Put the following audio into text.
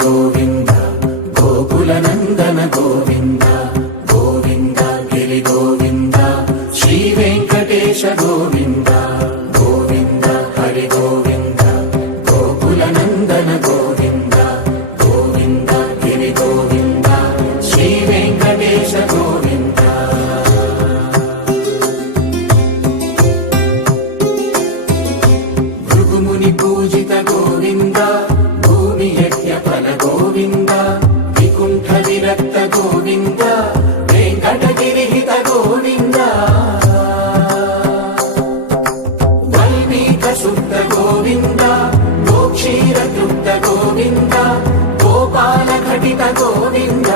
గోవింద గోకుల నందన గోవింద గోవింద గిరి గోవింద శ్రీ వెంకటేశ గోవింద గోవింద హరి గోవింద గోకుల నందన గోవింద గోవింద గిరి గోవింద శ్రీ వెంకటేశ గోవింద భృగుముని పూజిత గోవింద భూమి యజ్ఞ ఫల గోవింద వికుంఠ విరక్త గోవింద వెంకటగిరిహిత గోవింద వల్మీక శుద్ధ గోవింద గోక్షీర తృప్త గోవింద గోపాల ఘటిత గోవింద